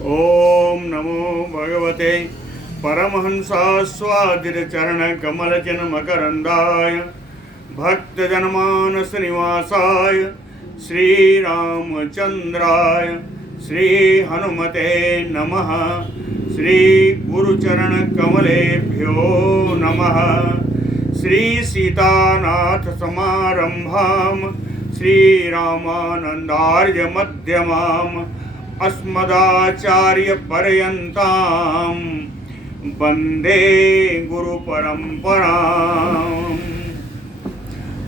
ओम नमो भगवते परमहंसास्वादितचरणकमलचिन्मकरन्दाय भक्तजनमानसनिवासाय श्रीरामचन्द्राय श्रीहनुमते नमः। श्रीगुरुचरणकमलेभ्यो नमः। श्रीसीतानाथसमारम्भां श्रीरामानन्दार्यमध्यमाम् अस्मदाचार्यपर्यन्तां वन्दे गुरुपरम्पराम्।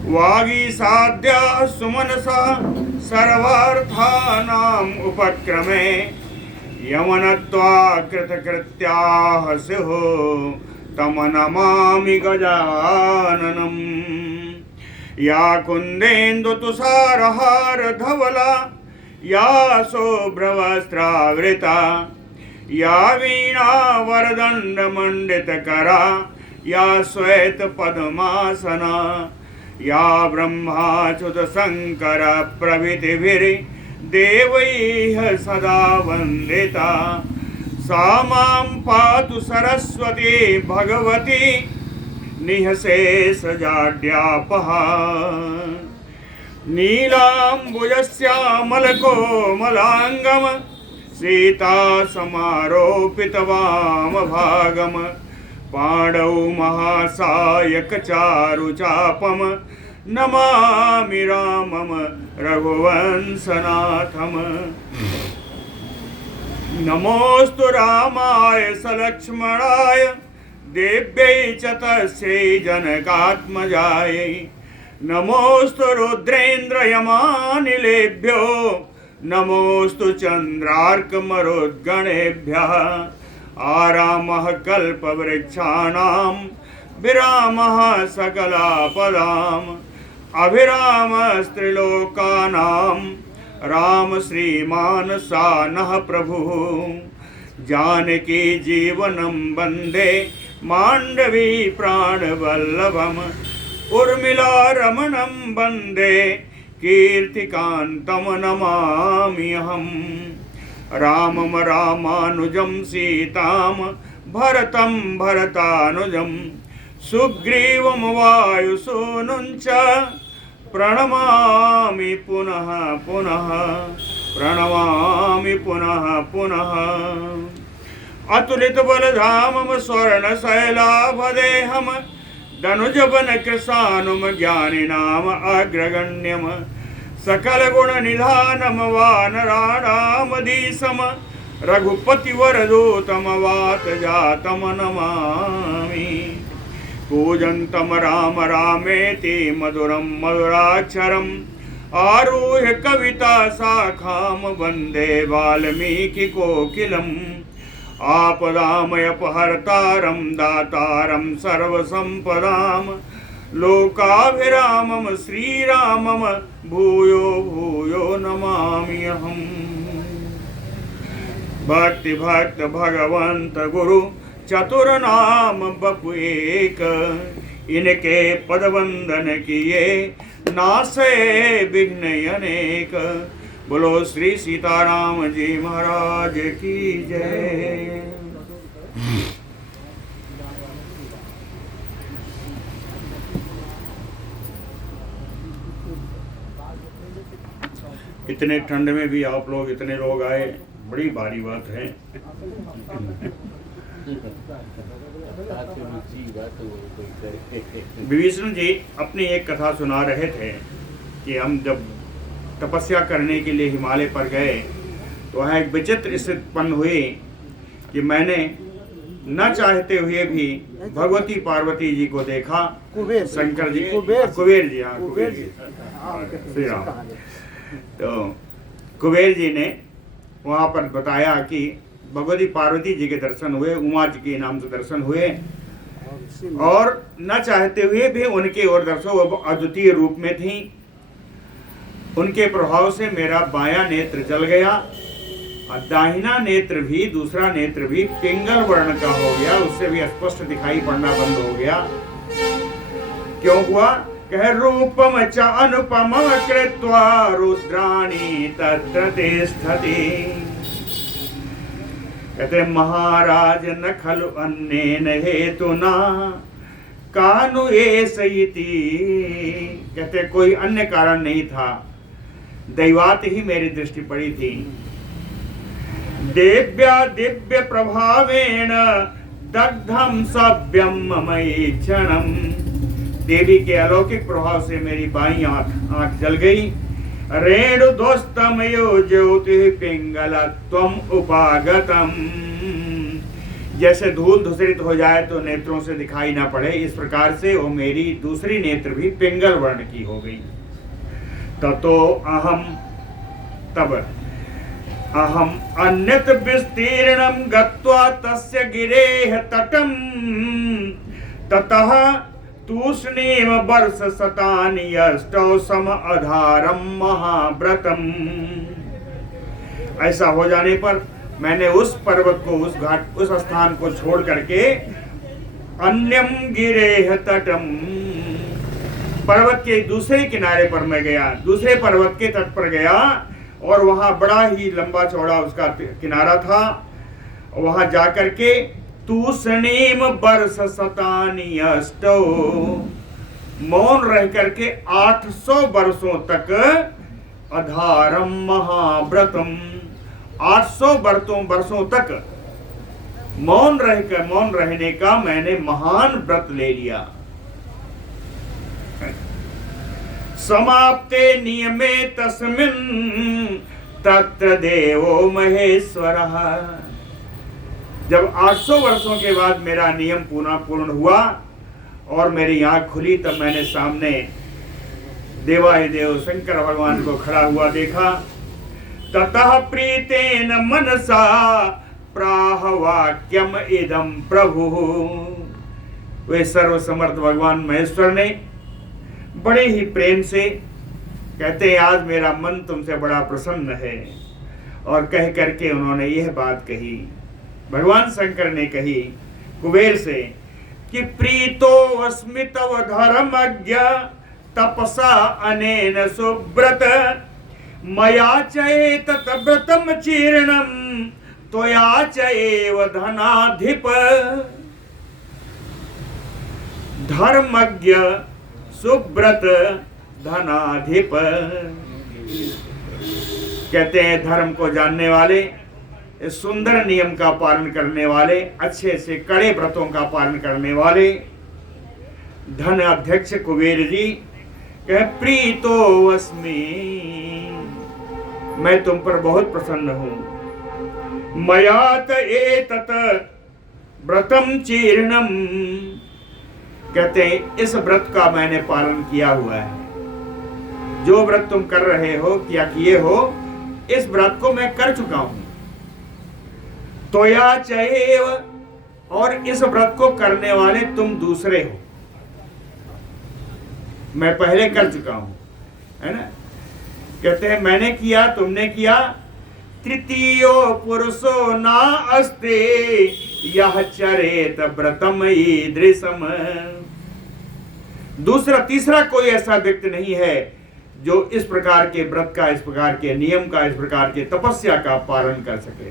वागीसाद्याः सुमनसः सर्वार्थानाम् उपक्रमे यमनत्वा कृतकृत्याः स्युः तं नमामि गजाननम्। या कुन्देन्दुतुषारहारधवला या शुभ्रवस्त्रावृता या वीणावरदण्डमण्डितकरा या श्वेतपद्मासना या ब्रह्माच्युतशङ्करप्रभृतिभिर्देवैः सदा वन्दिता सा मां पातु सरस्वती भगवती निःशेषजाड्यापहा। नीलाम्बुजश्यामलकोमलाङ्गम सीतासमारोपितवामभागम पाणौ महासायकचारुचापम नमामि रामम रघुवंशनाथम। नमोऽस्तु रामाय सलक्ष्मणाय देव्यै च तस्यै जनकात्मजायै। नमोऽस्तु रुद्रेन्द्रयमानिलेभ्यो नमोऽस्तु चन्द्रार्कमरुद्गणेभ्यः। आरामः कल्पवृक्षाणां विरामः सकलापदाम् अभिरामस्त्रिलोकानां राम श्रीमान् सानः प्रभुः। जानकी जीवनं वन्दे माण्डवी प्राणवल्लभम् उर्मिला रमणं वन्दे कीर्तिकान्तं नमामि अहम्। रामं रामानुजं सीतां भरतं भरतानुजं सुग्रीवं वायुसूनुं च प्रणमामि पुनः पुनः प्रणमामि पुनः पुनः। अतुलितबलधामं स्वर्णशैलाभदेहं धनुजवन कृशानुम ज्ञानिनाम अग्रगण्यम सकलगुणनिधानम वानराणामधीशम रघुपतिवरदूतम वातजातम नमामि। कूजन्तं राम रामेति मधुरं मधुराक्षरम् आरुह्य कविता शाखां वन्दे वाल्मीकिकोकिलम्। आपदामयपहर्तारं दातारं सर्वसम्पदां लोकाभिरामं श्रीरामं भूयो भूयो नमामि अहम्। भक्ति भक्त भगवंत गुरु चतुर्नाम बपु एक इनके पदवंदन किए नासे विघ्न अनेक। बोलो श्री सीताराम जी महाराज की जय। इतने ठंड में भी आप लोग इतने लोग आए, बड़ी भारी बात है। विभीषण जी अपनी एक कथा सुना रहे थे कि हम जब तपस्या करने के लिए हिमालय पर गए तो वहाँ एक विचित्र स्थिति उत्पन्न हुई कि मैंने न चाहते हुए भी भगवती पार्वती जी को देखा। शंकर जी कुबेर जी, हाँ कुबेर जी, श्री राम। तो कुबेर जी ने वहाँ पर बताया कि भगवती पार्वती जी के दर्शन हुए, उमा जी के नाम से दर्शन हुए और न चाहते हुए भी उनके और दर्शन, वो अद्वितीय रूप में थी। उनके प्रभाव से मेरा बायां नेत्र जल गया और दाहिना नेत्र भी, दूसरा नेत्र भी पिंगल वर्ण का हो गया, उससे भी स्पष्ट दिखाई पड़ना बंद हो गया। क्यों हुआ? कह रूपम च अनुपम कृत्वा रुद्राणी तत्र तिष्ठति। कहते महाराज न खलु अन्य हेतुना कानु ऐसयिति। कहते कोई अन्य कारण नहीं था, दैवात ही मेरी दृष्टि पड़ी थी। दिव्य प्रभावेण दग्धम सभ्यम ममई क्षणम। देवी के अलौकिक प्रभाव से मेरी बाई आंख जल गई। रेणु दोस्तम यो ज्योति पिंगल त्वम उपागतम। जैसे धूल धूसरित हो जाए तो नेत्रों से दिखाई ना पड़े, इस प्रकार से वो मेरी दूसरी नेत्र भी पिंगल वर्ण की हो गई। ततो अहम अन्यत विस्तीर्णम गत्वा तस्य गिरेह तटम ततः तूष्णीम वर्ष शतानि अष्टौ सम अधारम महाव्रतम। ऐसा हो जाने पर मैंने उस पर्वत को, उस घाट, उस स्थान को छोड़ करके अन्यम गिरेह तटम, पर्वत के दूसरे किनारे पर मैं गया, दूसरे पर्वत के तट पर गया और वहां बड़ा ही लंबा चौड़ा उसका किनारा था। वहां जाकर के तूष्णीम वर्ष शतानि अष्टौ, मौन रह करके 800 वर्षों तक अधारम महाव्रतम, 800 वर्षों तक मौन रहने का मैंने महान व्रत ले लिया। समाप्ते नियमे तस्मिन् तत्र देवो महेश्वरः। जब 800 वर्षों के बाद मेरा नियम पूर्ण हुआ और मेरी आंख खुली, तब मैंने सामने देवाधिदेव शंकर भगवान को खड़ा हुआ देखा। ततः प्रीतेन मनसा प्राह वाक्यम इदं प्रभु। वे सर्वसमर्थ भगवान महेश्वर ने बड़े ही प्रेम से कहते हैं, आज मेरा मन तुमसे बड़ा प्रसन्न है। और कह करके उन्होंने यह बात कही, भगवान शंकर ने कही कुबेर से कि प्रीतो अस्मि तव धर्मज्ञ तपसा अनेन सुव्रत मया चैतत व्रतम चीर्णम त्वया चैव धनाधिप। धर्मज्ञ सुव्रत धनाधिप, कहते हैं धर्म को जानने वाले, सुंदर नियम का पालन करने वाले, अच्छे से कड़े व्रतों का पालन करने वाले धन अध्यक्ष कुबेर जी कहे प्रीतो अस्मि, मैं तुम पर बहुत प्रसन्न हूं। मयात एतत व्रतम चीर्णम, कहते हैं इस व्रत का मैंने पालन किया हुआ है। जो व्रत तुम कर रहे हो, क्या किए हो, इस व्रत को मैं कर चुका हूं। त्वया चैव, और इस व्रत को करने वाले तुम दूसरे हो, मैं पहले कर चुका हूं, है ना। कहते हैं मैंने किया, तुमने किया। तृतीयो पुरुषो ना अस्ते यह चरेत व्रतम ईदृशम। तीसरा कोई ऐसा व्यक्ति नहीं है जो इस प्रकार के व्रत का, इस प्रकार के नियम का, इस प्रकार के तपस्या का पालन कर सके।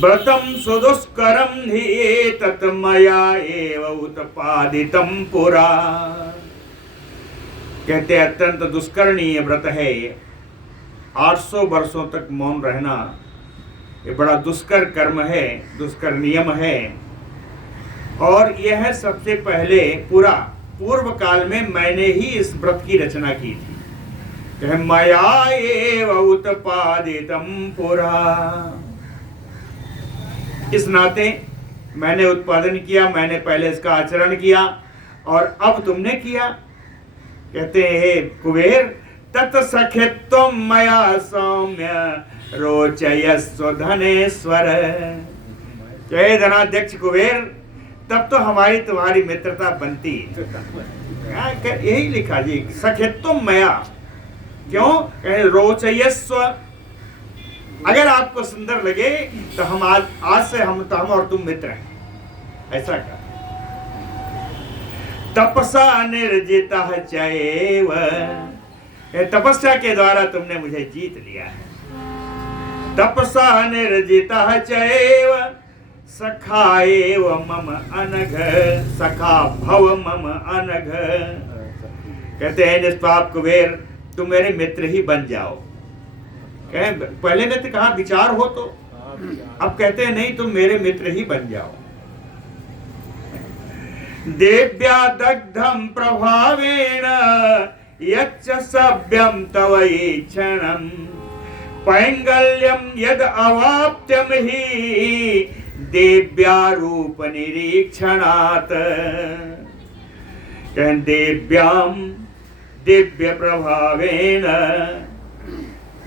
व्रतम सुदुष्करम हि एतत् मया एव उत्पादितम पुरा। कहते अत्यंत दुष्करणीय व्रत है ये। 800 वर्षों तक मौन रहना ये बड़ा दुष्कर कर्म है, दुष्कर नियम है। और यह सबसे पहले पूर्व काल में मैंने ही इस व्रत की रचना की थी। मया एव उत्पादितम पुरा, इस नाते मैंने उत्पादन किया, मैंने पहले इसका आचरण किया और अब तुमने किया। कहते हैं कुबेर तत् सखित्वम मया सौम्य रोचयस्व धनेश्वर। कहे धनाध्यक्ष कुबेर, तब तो हमारी तुम्हारी मित्रता बनती। यही लिखा जी, सखित्वम मया, क्यों कहे रोचयस्व, अगर आपको सुंदर लगे तो हम आज से हम और तुम मित्र हैं, ऐसा कहा। तपसा निर्जिता चैव, तपस्या के द्वारा तुमने मुझे जीत लिया है। तपसा निर्जितः चैव सखा एव मम अनघ, सखा भव मम अनघ। कहते हैं निष्पाप कुबेर तुम मेरे मित्र ही बन जाओ। कहें पहले मित्र कहा विचार हो तो, अब कहते हैं नहीं तुम मेरे मित्र ही बन जाओ। देव्या दग्धम प्रभावेण यच्च सभ्यम तव ईक्षणम, पैंगल्यम यद अवाप्त्यम ही देव्या रूप निरीक्षणात्। देव्याम दिव्य प्रभावेन,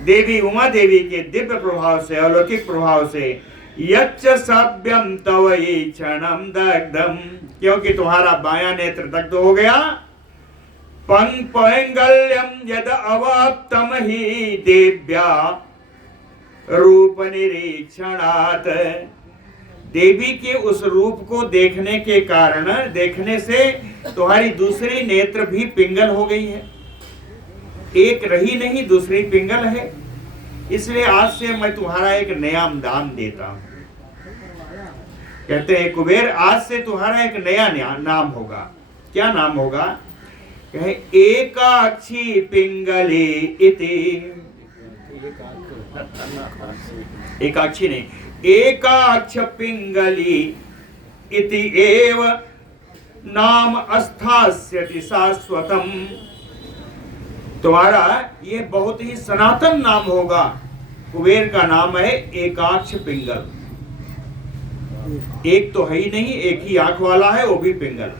देवी उमा देवी के दिव्य प्रभाव से, अलौकिक प्रभाव से, यच्च सभ्यम तव ईक्षणम दग्धम, क्योंकि तुम्हारा बायां नेत्र दग्ध हो गया। पैंगल्यम यद अवाप्तम ही देव्या रूप निरीक्षणात्, देवी के उस रूप को देखने के कारण, देखने से तुम्हारी दूसरी नेत्र भी पिंगल हो गई है, एक रही नहीं दूसरी पिंगल है। इसलिए आज से मैं तुम्हारा एक नया दान देता हूं। कहते हैं कुबेर आज से तुम्हारा एक नया नाम होगा। क्या नाम होगा? कहे एकाक्षी पिंगली इति, एकाक्षी नहीं, एकाक्ष पिंगली इति एव नाम अस्थास्यति शाश्वतम। तुम्हारा ये बहुत ही सनातन नाम होगा। कुबेर का नाम है एकाक्ष पिंगल। एक तो है ही नहीं, एक ही आंख वाला है, वो भी पिंगल।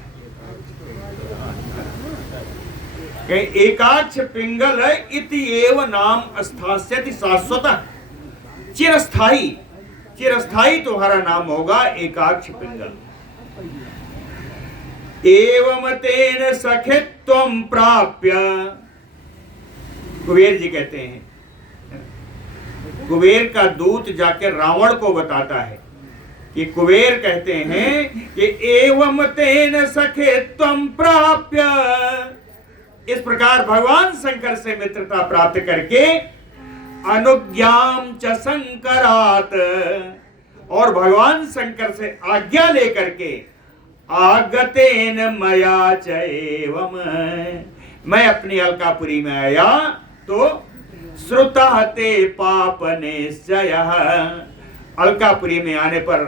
एकाक्ष पिंगल है इति एव नाम अस्थास्यति शाश्वतः, चिरस्थाई, चिरस्थाई तुम्हारा नाम होगा एकाक्ष पिंगल। एवं तेन सखित्वं प्राप्य, कुबेर जी कहते हैं, कुबेर का दूत जाकर रावण को बताता है कि कुबेर कहते हैं कि एवं तेन सखित्वं प्राप्य, इस प्रकार भगवान शंकर से मित्रता प्राप्त करके, अनुज्ञाम च शंकरात्, और भगवान शंकर से आज्ञा लेकर के, आगतेन मया च एवं, मैं अपनी अलकापुरी में आया तो श्रुतः ते पाप निश्चयः, अलकापुरी में आने पर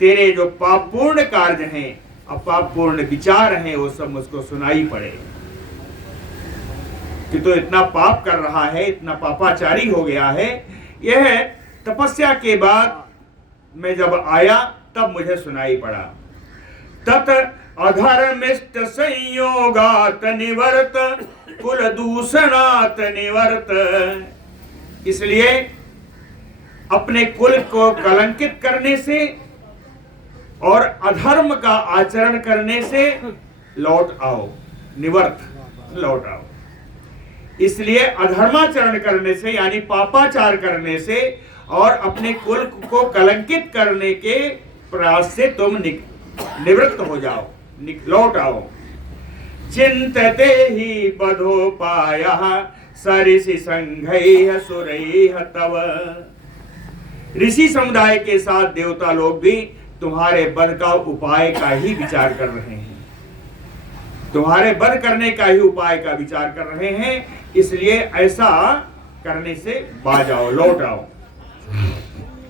तेरे जो पापपूर्ण कार्य हैं, अपापपूर्ण विचार हैं, वो सब मुझको सुनाई पड़े कि तो इतना पाप कर रहा है, इतना पापाचारी हो गया है। यह तपस्या के बाद मैं जब आया तब मुझे सुनाई पड़ा। तत अधर्मिष्ट संयोगात निवर्त कुल दूषणात निवर्त, इसलिए अपने कुल को कलंकित करने से और अधर्म का आचरण करने से लौट आओ, निवर्त, लौट आओ। इसलिए अधर्माचरण करने से यानी पापाचार करने से और अपने कुल को कलंकित करने के प्रयास से तुम निवृत्त हो जाओ, लौट आओ। चिंतते ही बधोपायः सऋषि संघैः सुरैः तव, ऋषि समुदाय के साथ देवता लोग भी तुम्हारे वध का उपाय का ही विचार कर रहे हैं, तुम्हारे वध करने का ही उपाय का विचार कर रहे हैं। इसलिए ऐसा करने से बाज आओ, लौट आओ।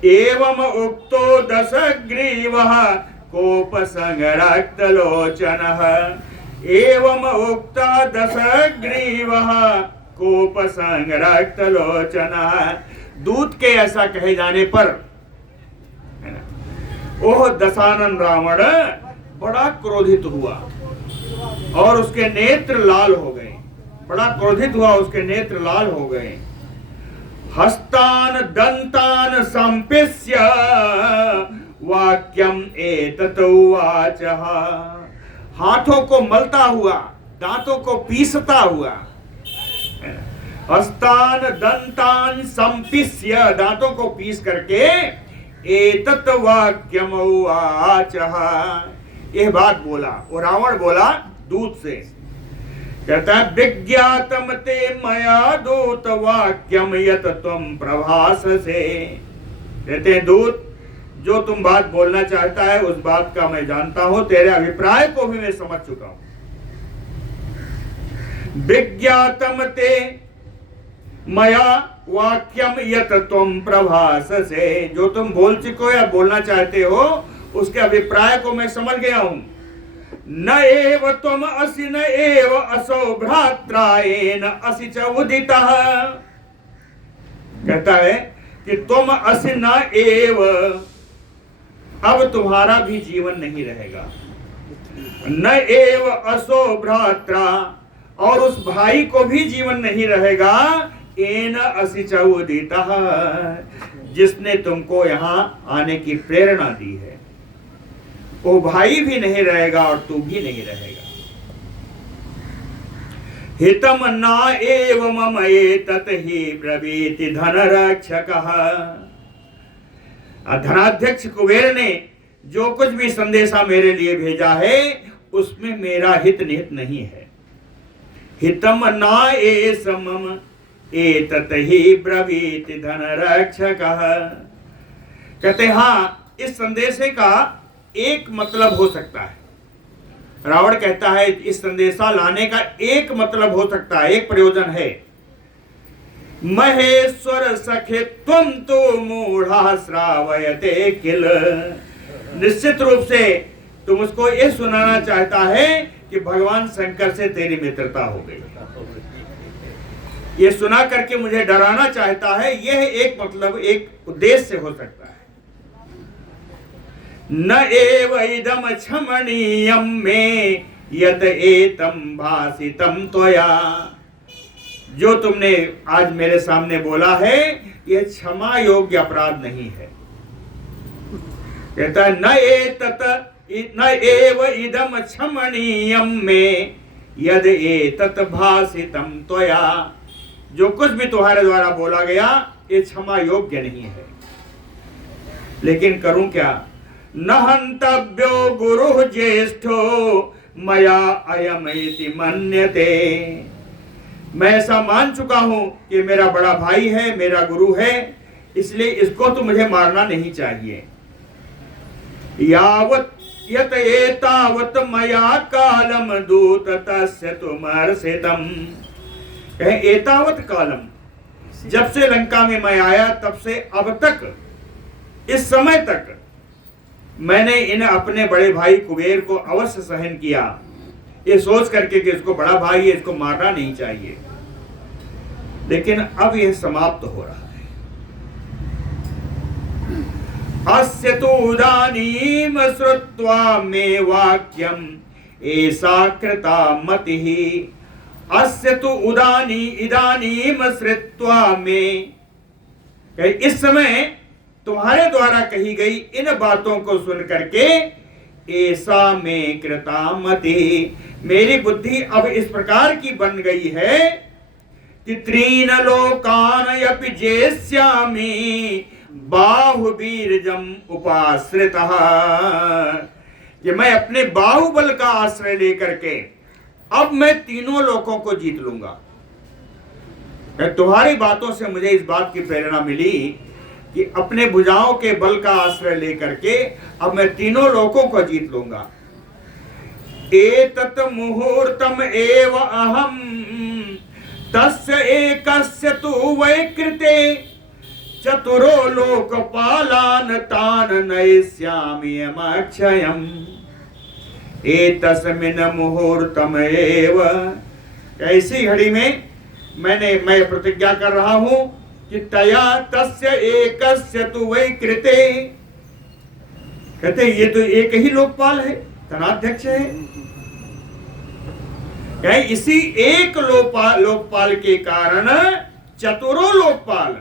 एवं उक्तो दशग्रीवः कोप संरक्त लोचनः, एवं उक्ता दशग्रीवः कोप संरक्त लोचनः, दूत के ऐसा कहे जाने पर ओह दशानन रावण बड़ा क्रोधित हुआ और उसके नेत्र लाल हो गए, बड़ा क्रोधित हुआ, उसके नेत्र लाल हो गए। हस्तान दंतान संपिष्य वाक्यम एतत् उवाचः, हाथों को मलता हुआ, दांतों को पीसता हुआ। हस्तान दंतान संपिष्य, दांतों को पीस करके, एतत् वाक्यम उवाचः, यह बात बोला। और रावण बोला दूत से, कहता है विज्ञातम ते मया दूत वाक्यम यत तुम प्रभास से। कहते हैं दूत, जो तुम बात बोलना चाहता है उस बात का मैं जानता हूं, तेरे अभिप्राय को भी मैं समझ चुका हूं। विज्ञातम ते मया वाक्यम यत तुम प्रभास से, जो तुम बोल चुको या बोलना चाहते हो उसके अभिप्राय को मैं समझ गया हूं। न एव तुम असि न एव असौ भ्रात्रायेन असि च उदितः। कहता है कि तुम असि न एव, अब तुम्हारा भी जीवन नहीं रहेगा। न एव असो भ्रात्रा, और उस भाई को भी जीवन नहीं रहेगा। एन असि च उदितः, जिसने तुमको यहां आने की प्रेरणा दी है, वो भाई भी नहीं रहेगा और तू भी नहीं रहेगा। हितम न एव मम एतत् हि ब्रवीति धनरक्षकः। धनाध्यक्ष कुबेर ने जो कुछ भी संदेशा मेरे लिए भेजा है उसमें मेरा हित निहित नहीं है। हितम न एष मम एतत् हि ब्रवीति धनरक्षकः। कहते हाँ, इस संदेशे का एक मतलब हो सकता है। रावण कहता है इस संदेशा लाने का एक मतलब हो सकता है, एक प्रयोजन है। महेश्वर सखे तुम तो मूढ़ा श्रावयते किल। निश्चित रूप से तुम उसको ये सुनाना चाहता है कि भगवान शंकर से तेरी मित्रता हो गई। ये सुना करके मुझे डराना चाहता है, यह एक मतलब, एक उद्देश्य हो सकता है। न एव इदम क्षमणीयम में यत एतम भासितम त्वया। जो तुमने आज मेरे सामने बोला है यह क्षमा योग्य अपराध नहीं है। कहता है न एव इदम क्षमणीयम में यद एतत भासितम त्वया। जो कुछ भी तुम्हारे द्वारा बोला गया ये क्षमा योग्य नहीं है। लेकिन करूं क्या? न हंतव्यो गुरु ज्येष्ठो मया अयमिति मन्यते। मैं ऐसा मान चुका हूं कि मेरा बड़ा भाई है, मेरा गुरु है, इसलिए इसको तो मुझे मारना नहीं चाहिए। यावत यत एतावत मया कालम दूत तस्य तुमर्षितम। एतावत कालम, जब से लंका में मैं आया तब से अब तक, इस समय तक मैंने इन अपने बड़े भाई कुबेर को अवश्य सहन किया, ये सोच करके कि इसको बड़ा भाई है, इसको मारना नहीं चाहिए। लेकिन अब यह समाप्त हो रहा है। अस्य तु इदानीम श्रुत्वा मे वाक्यम एषा कृता मतिः। अस्य तु इदानीम श्रुत्वा मे, इस समय तुम्हारे द्वारा कही गई इन बातों को सुन करके ऐसा में कृता मति, मेरी बुद्धि अब इस प्रकार की बन गई है कि त्रीन लोकान यपि जेष्यामि बाहुबीरजम उपाश्रितः। कि मैं अपने बाहुबल का आश्रय लेकर के अब मैं तीनों लोकों को जीत लूंगा। तुम्हारी बातों से मुझे इस बात की प्रेरणा मिली कि अपने भुजाओं के बल का आश्रय लेकर के अब मैं तीनों लोकों को जीत लूंगा। एतत् मुहूर्तम एव अहम तस्य एकस्य तु वैकृते चतुरो लोकपालान तान नयिष्यामि अक्षयम्। एतस्मिन् मुहूर्तम एव, ऐसी घड़ी में मैं प्रतिज्ञा कर रहा हूं कि तया तस्य एकस्य तु वैकृते। कहते ये तो एक ही लोकपाल है, धनाध्यक्ष है। इसी एक लोकपाल के कारण चतुरो लोकपाल,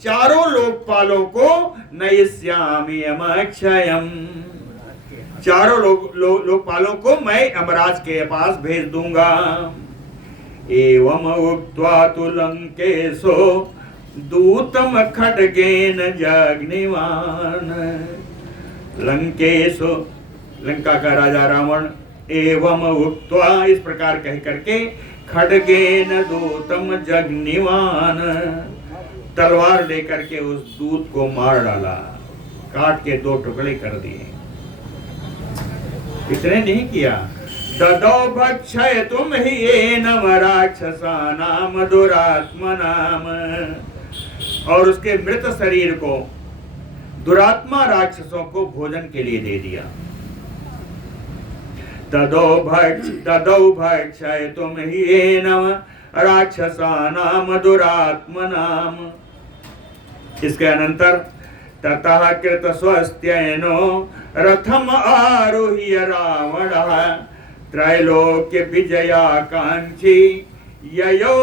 चारों लोकपालों को नयिष्यामि अक्षयम्, चारों लोकपालों को मैं यमराज के पास भेज दूंगा। एवं उक्त्वा तु लंकेशो दूतम खड्गेन जग्निवान। लंकेशो, लंका का राजा रावण, एवं उक्त्वा, इस प्रकार कह करके खड्गेन दूतम जगनिवान, तलवार लेकर के उस दूत को मार डाला, काट के 2 टुकड़े कर दिए। इतने नहीं किया, ददौ भक्षय तुम ही ये नम राक्षसा नाम दुरात्मा नाम, और उसके मृत शरीर को दुरात्मा राक्षसों को भोजन के लिए दे दिया। ददौ भक्षय तुम ही ये नम राक्षसा नाम दुरात्मा नाम। इसके अनंतर ततः कृत स्वस्त्यनो रथम आरोह्य रावण त्रैलोक्य विजयाकांक्षी ययो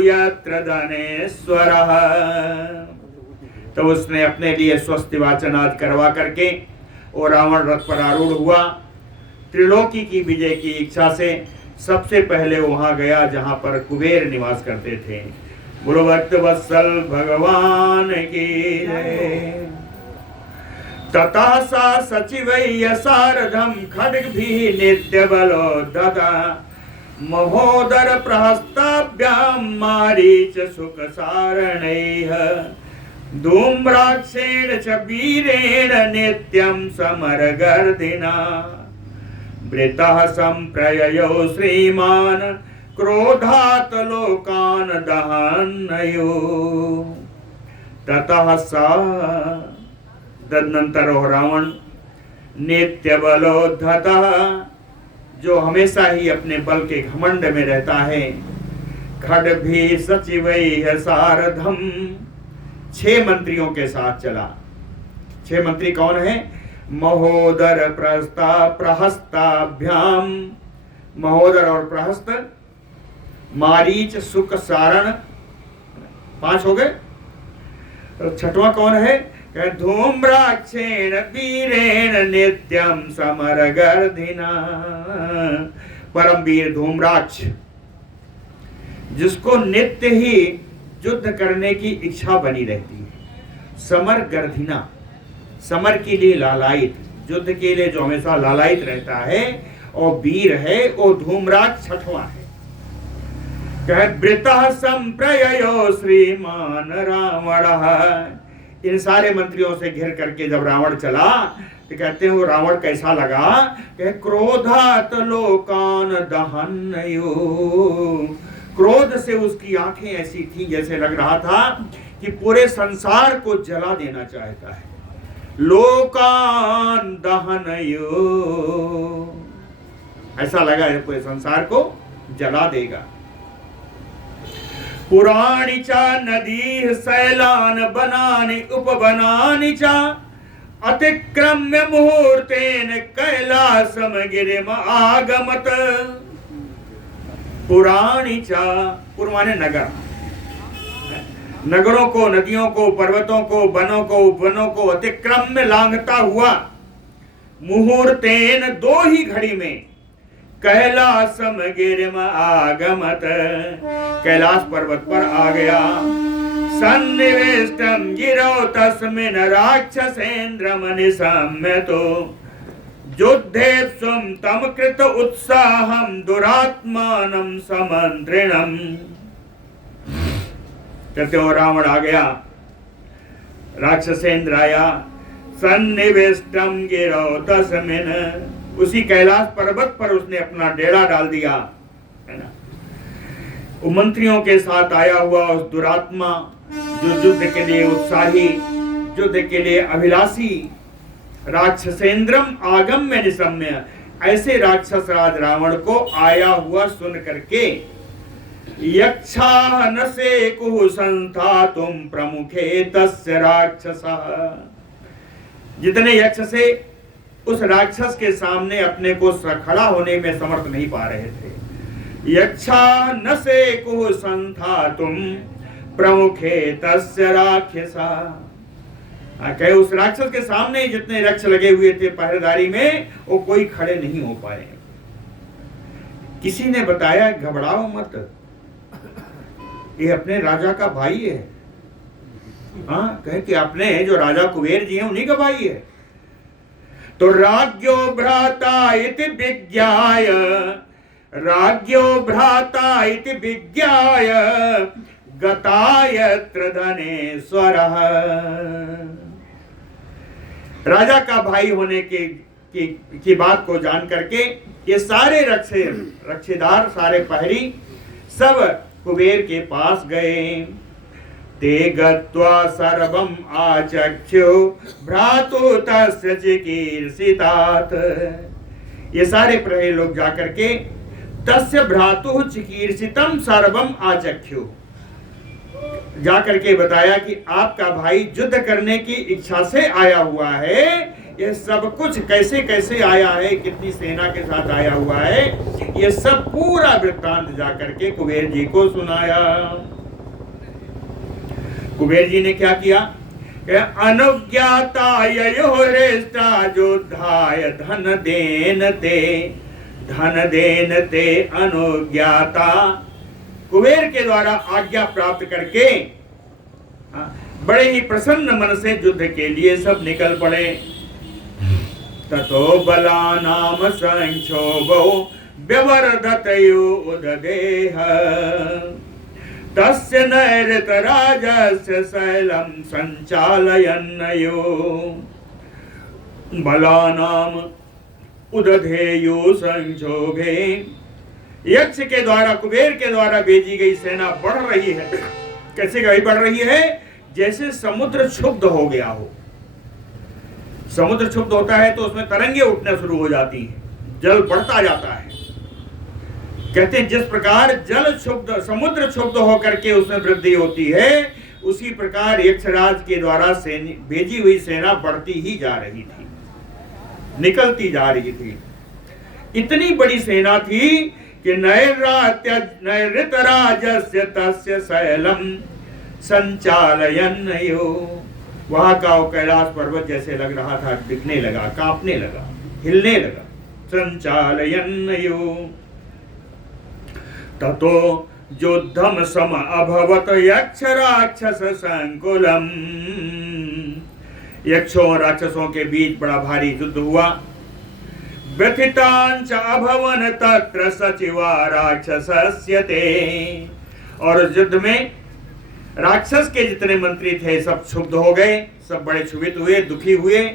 यत्र धनेश्वरः। तो उसने अपने लिए स्वस्ति वाचन आदि करवा करके और रावण रथ पर आरूढ़ हुआ। त्रिलोकी की विजय की इच्छा से सबसे पहले वहां गया जहां पर कुबेर निवास करते थे। बोलो भक्त वत्सल भगवान की जय। तथा सा सचिवैय सारथम खड्ग भी नित्य बलोद्धता महोदर प्रहस्ताभ्याम मारीच सुख सारणैः धूम्राक्षेण च वीरेण नित्यं समरगर्दिना वृतः संप्रययो श्रीमान क्रोधात् लोकान् दहन्नयो। ततः सा, तदनंतर वह रावण नित्य बलोद्धता, जो हमेशा ही अपने बल के घमंड में रहता है, खड्भी सचिवैः सारथम, 6 मंत्रियों के साथ चला। 6 मंत्री कौन है? महोदर प्रहस्ताभ्याम, महोदर और प्रहस्त, मारीच सुक सारण, 5 हो गए। तो 6वां कौन है? धूम्राक्षेण वीरेण नित्यम समरगर्धिना, परम वीर धूम्राक्ष, जिसको नित्य ही युद्ध करने की इच्छा बनी रहती है। समरगर्धिना, समर के लिए लालायित, युद्ध के लिए जो हमेशा लालायित रहता है, और वीर है वो धूम्राक्ष 6वां है। वृतः संप्रययो श्रीमान रावण, इन सारे मंत्रियों से घिर करके जब रावण चला तो कहते हैं वो रावण कैसा लगा? क्रोधात लोकान दहन्नयो, क्रोध से उसकी आंखें ऐसी थी जैसे लग रहा था कि पूरे संसार को जला देना चाहता है। लोकान दहनयो, ऐसा लगा है पूरे संसार को जला देगा। पुराणी चा नदी शैलान बनानि उपवनानि चा अतिक्रम्य मुहूर्तेन कैलासम गिरिम आगमत। पुराणी चा, पुरमाने नगर, नगरों को, नदियों को, पर्वतों को, वनों को, उपवनों को अतिक्रम्य लांघता हुआ मुहूर्तेन, 2 ही घड़ी में, कैलासम गिरिम आगमत, कैलाश पर्वत पर आ गया। सन्निविष्टम गिरौ तस्मिन् राक्षसेन्द्रम निशम्यतो युद्धे स्वं तम कृत उत्साहम दुरात्मानं समन्त्रिणम। कहते हो रावण आ गया, राक्षसेंद्र आया। सन्निविष्टम गिरौ तस्मिन्, उसी कैलाश पर्वत पर उसने अपना डेरा डाल दिया, है ना। वो मंत्रियों के साथ आया हुआ उस दुरात्मा, जो युद्ध के लिए उत्साही, युद्ध के लिए अभिलाषी, राक्षसेंद्रम आगम्य निशम्य, ऐसे राक्षस राज रावण को आया हुआ सुन करके यक्षा न से कुहु संथा तुम प्रमुखे तस्य राक्षसा, जितने यक्ष से उस राक्षस के सामने अपने को खड़ा होने में समर्थ नहीं पा रहे थे। यक्षा न से कुहु संथा तुम प्रमुखे तस्य राक्षसा, कहे उस राक्षस के सामने जितने रक्ष लगे हुए थे पहरेदारी में, वो कोई खड़े नहीं हो पाए। किसी ने बताया घबराओ मत, ये अपने राजा का भाई है। हाँ, कहे कि अपने जो राजा कुबेर जी हैं उन्हीं का भाई है। तो राज्ञो भ्राता इति विज्ञाय राज्ञो भ्राता इति विज्ञाय गतायत्र धनेश्वरः। राजा का भाई होने की बात को जान करके ये सारे रक्षेदार, सारे पहरी सब कुबेर के पास गए। ते गत्वा सर्वम आचक्षु भ्रातु तस्य चिकीर्षितात्। ये सारे प्रहरी लोग जाकर के तस्य भ्रातु चिकीर्षितम सर्वम आचक्षु, जाकर के बताया कि आपका भाई युद्ध करने की इच्छा से आया हुआ है। ये सब कुछ कैसे कैसे आया है, कितनी सेना के साथ आया हुआ है, ये सब पूरा वृत्तांत जाकर के कुबेर जी को सुनाया। कुबेर जी ने क्या किया? अनुज्ञाता ययोरेष्टा योद्धाय धन देन ते अनुज्ञाता। कुबेर के द्वारा आज्ञा प्राप्त करके बड़े ही प्रसन्न मन से युद्ध के लिए सब निकल पड़े। ततो बलानाम संक्षोभो व्यवर्धतयो उददेह तस्य नैरतराजस्य शैलं संचालयन्नयो। बलानाम उदधेयो संक्षोभे, यक्ष के द्वारा, कुबेर के द्वारा भेजी गई सेना बढ़ रही है। कैसे गई बढ़ रही है? जैसे समुद्र क्षुब्ध हो गया हो। समुद्र क्षुब्ध होता है तो उसमें तरंगे उठना शुरू हो जाती हैं, जल बढ़ता जाता है। कहते हैं जिस प्रकार जल क्षुब्ध, समुद्र क्षुब्ध होकर के उसमें वृद्धि होती है, उसी प्रकार यक्षराज के द्वारा भेजी हुई सेना बढ़ती ही जा रही थी, निकलती जा रही थी। इतनी बड़ी सेना थी कि नैऋतराजस्य तस्य शैलं संचालयन्नयो। वहां का कैलाश पर्वत जैसे लग रहा था, दिखने लगा, कांपने लगा, हिलने लगा। संचालयन्नयो ततो युद्धम सम अभवत यक्ष राक्षस संकुलम। यक्षों और राक्षसों के बीच बड़ा भारी युद्ध हुआ। व्यथितांच अभवन तत्र सचिवा राक्षसस्य ते। और उस युद्ध में राक्षस के जितने मंत्री थे सब क्षुब्ध हो गए, सब बड़े क्षुभित हुए, दुखी हुए।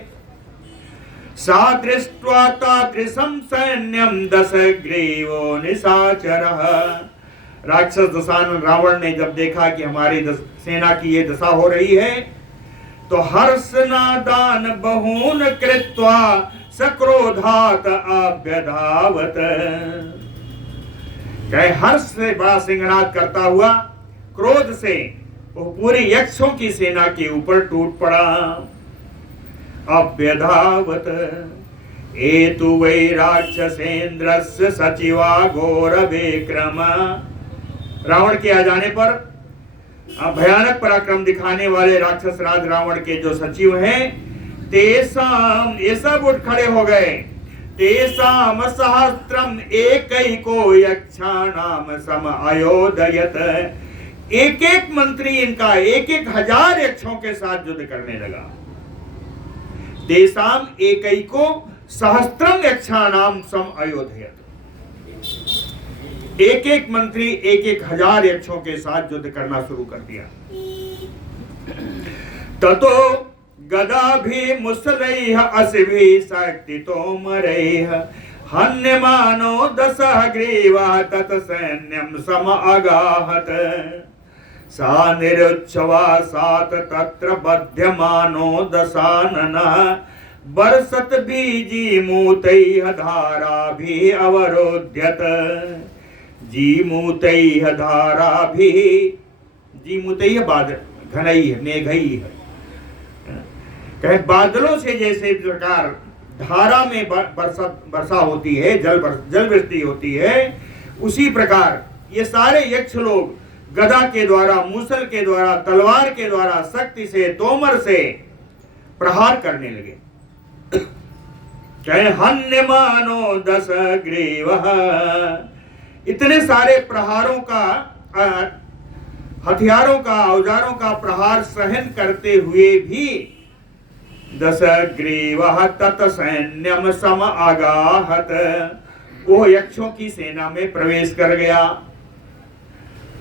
सा दृष्ट्वा तादृशं सैन्यं दशग्रीवो निशाचरः। राक्षस दशानन रावण ने जब देखा कि हमारी सेना की ये दशा हो रही है, तो हर्षनादान बहून कृत्वा सक्रोधात अभ्यधावत। कहे हर्ष से बड़ा सिंहनाद करता हुआ क्रोध से वो पूरी यक्षों की सेना के ऊपर टूट पड़ा। अभ्यधावत एतु वै राक्षसेन्द्रस्य सचिवा घोर विक्रम। रावण के आ जाने पर भयानक पराक्रम दिखाने वाले राक्षस राज रावण के जो सचिव हैं, तेसाम, ये सब उठ खड़े हो गए। तेसाम सहस्त्रम एकैको यक्षाणाम सम अयोधयत। एक एक मंत्री इनका 1,000 यक्षों के साथ युद्ध करने लगा। तेसाम एकैको सहस्त्रम यक्षाणाम सम अयोधयत। एक एक मंत्री 1,000 यक्षों के साथ युद्ध करना शुरू कर दिया। ततो गदाभि मुसलैः असिभिः शक्तितोमरैः हन्यमानो दशग्रीवः तत्सैन्यं सम अगाहत। सा निरुच्छवा सात तत्र बध्यमानो दशाननः बरसत बीजीमूतैः धाराभिः अवरोध्यत। जीमूतैः धाराभिः, जीमूतैः बादल, घनैः मेघैः, कहे बादलों से जैसे प्रकार धारा में वर्षा होती है, जल वृष्टि होती है, उसी प्रकार ये सारे यक्ष लोग गदा के द्वारा, मूसल के द्वारा, तलवार के द्वारा शक्ति से, तोमर से प्रहार करने लगे। कहे हन्यमानो दशग्रीवः। इतने सारे प्रहारों का, हथियारों का, औजारों का प्रहार सहन करते हुए भी दशग्रीवः तत्सैन्यम सम अगाहत। वो यक्षों की सेना में प्रवेश कर गया।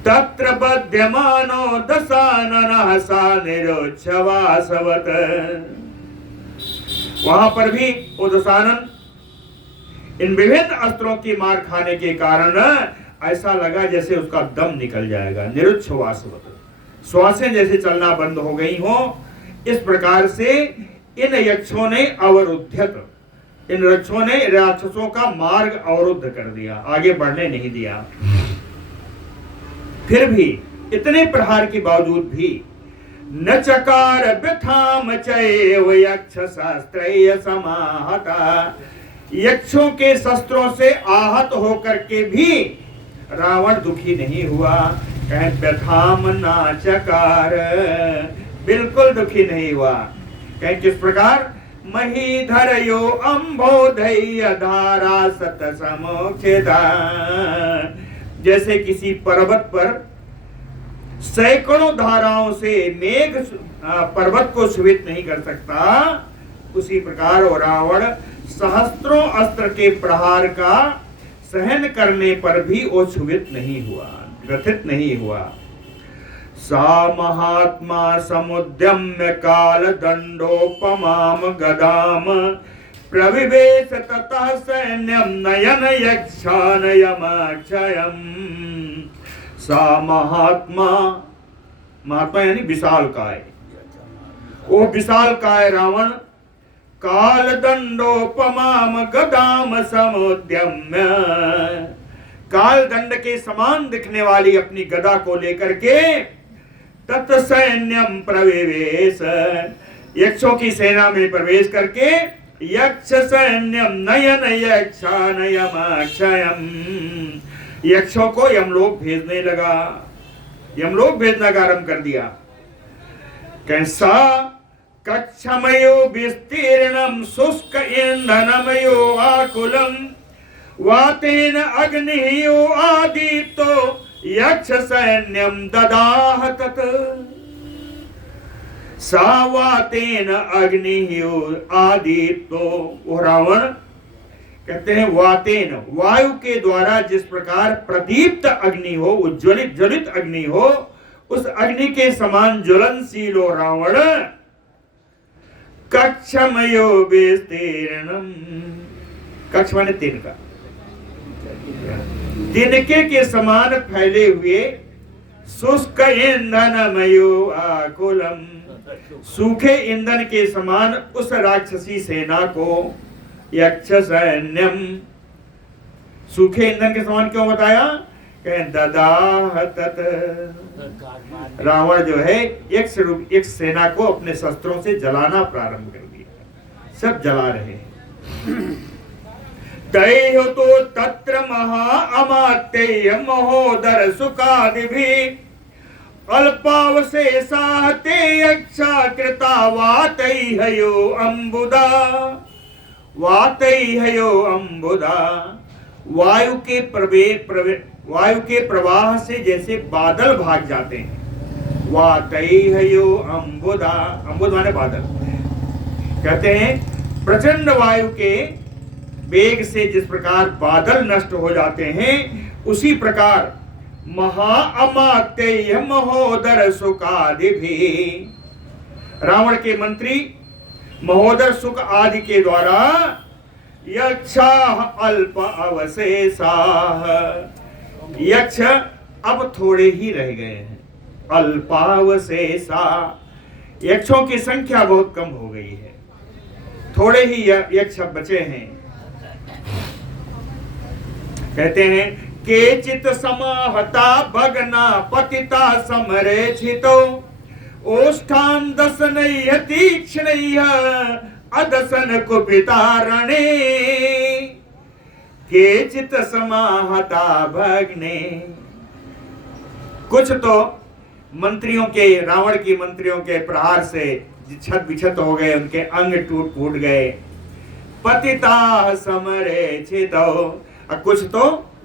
तत्र बध्यमानो दशाननः सा निरोच्छवासवत्। वहां पर भी वो दशानन इन विभिन्न अस्त्रों की मार खाने के कारण ऐसा लगा जैसे उसका दम निकल जाएगा। निरुच्छवासवत्, श्वासें जैसे चलना बंद हो गई हो। इस प्रकार से इन यक्षों ने अवरुद्धत, इन यक्षों ने राक्षसों का मार्ग अवरुद्ध कर दिया, आगे बढ़ने नहीं दिया। फिर भी इतने प्रहार के बावजूद भी न चकार व्यथाम चैव यक्ष शस्त्रैः समाहता। यक्षों के शस्त्रों से आहत होकर के भी रावण दुखी नहीं हुआ। कहे व्यथाम ना चकार, बिल्कुल दुखी नहीं हुआ। कहे किस प्रकार? महीधर यो अम्बोधय धारा सत समोक्षिता। जैसे किसी पर्वत पर सैकड़ों धाराओं से मेघ पर्वत को सुवित नहीं कर सकता, उसी प्रकार वो रावण सहस्त्रों अस्त्र के प्रहार का सहन करने पर भी वो क्षुभित नहीं हुआ, ग्रथित नहीं हुआ। सा महात्मा समुद्यम्य काल दंडोपमाम गदाम प्रविवेश ततः सैन्यम नयन यक्षानयमाक्षयम्। सा महात्मा, महात्मा यानी विशाल काय, वो विशाल काय रावण काल दंडोपमाम गदाम समुद्यम्य, काल दंड के समान दिखने वाली अपनी गदा को लेकर के तत् सैन्यम प्रविवेश, यक्षों की सेना में प्रवेश करके यक्ष सैन्यम नयन यक्षानयमाक्षयम्, यक्षों को यमलोक भेजने लगा, यमलोक भेजना आरंभ कर दिया। कैसा कक्षमयो विस्तीर्णम शुष्क ईंधनमयो आकुलम वातेन अग्नियो आदितो यक्ष सैन्यम ददाह तत्। सा वातेन अग्नियो आदितो, वो रावण कहते हैं वातेन, वायु के द्वारा जिस प्रकार प्रदीप्त अग्नि हो, उज्ज्वलित ज्वलित अग्नि हो, उस अग्नि के समान ज्वलनशील हो रावण। कक्षमयो विस्तीर्णम, कक्ष माने तिनका, तिनके के समान फैले हुए, शुष्क ईंधनमयो आकुलम, सूखे ईंधन के समान उस राक्षसी सेना को यक्ष सैन्यम, सूखे ईंधन के समान क्यों बताया? कहें ददाह तत्, रावण जो है एक सेना को अपने शस्त्रों से जलाना प्रारंभ कर दिया, सब जला रहे हैं। तैह तो तत्र महा अमात्य महोदर सुखादिभि अल्पावशेषा ते यक्षा कृता वातैहयो अम्बुदा, वातैहयो अम्बुदा, वायु के प्रवाह से जैसे बादल भाग जाते हैं। वातैहयो अम्बुदा, अम्बुद माने बादल, कहते हैं प्रचंड वायु के वेग से जिस प्रकार बादल नष्ट हो जाते हैं, उसी प्रकार महाअमात्य महोदर सुखादिभि, रावण के मंत्री महोदर सुख आदि के द्वारा यक्षा अल्प अवशेषा, यक्ष अब थोड़े ही रह गए हैं। अल्पावशेषा, यक्षों की संख्या बहुत कम हो गई है, थोड़े ही यक्ष बचे हैं। कहते हैं केचित समाहता भगना पतिता समरे छितो ओष्ठान दशनैः तीक्ष्णैः अदसन कुपितारणे। केचित समाहता भगने, कुछ तो मंत्रियों के, रावण की मंत्रियों के प्रहार से छत बिछत हो गए, उनके अंग टूट फूट गए। पतिता समरे छितो, कुछ तो